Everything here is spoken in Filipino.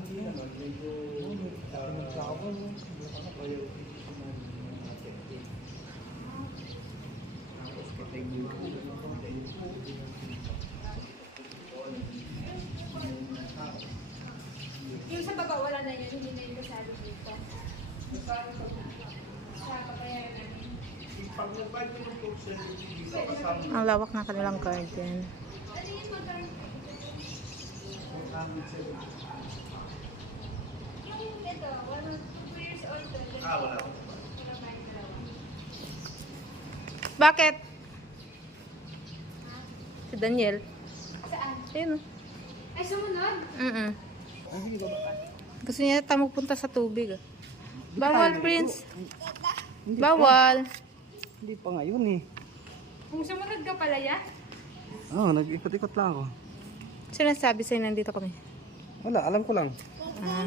hindi naman, medyo nagsawa, no? ayaw ito naman ng marketing. Tapos patay mo yung patay Yung sa baba, wala na yun. Hindi na yung kasali dito. Sa kapayaran namin. pag nag-buy ko ng toxin, dito kasama Ang lawak ng kanilang garden. Ano yung mag-garden? ang aming sila. Yung ito, 2 years old to. Wala ko. Wala tayong dalawa. Bakit? Si Daniel. Saan? Ayun. Ay, sumunod? Gusto niya tayo magpunta sa tubig. Bawal, Prince. Bawal. Hindi pa ngayon eh. Kung sumunod ka pala, ya? Oo, nag-ikot-ikot lang ako. Sino nagsabi sa'yo nandito kami? Wala, alam ko lang. Ah.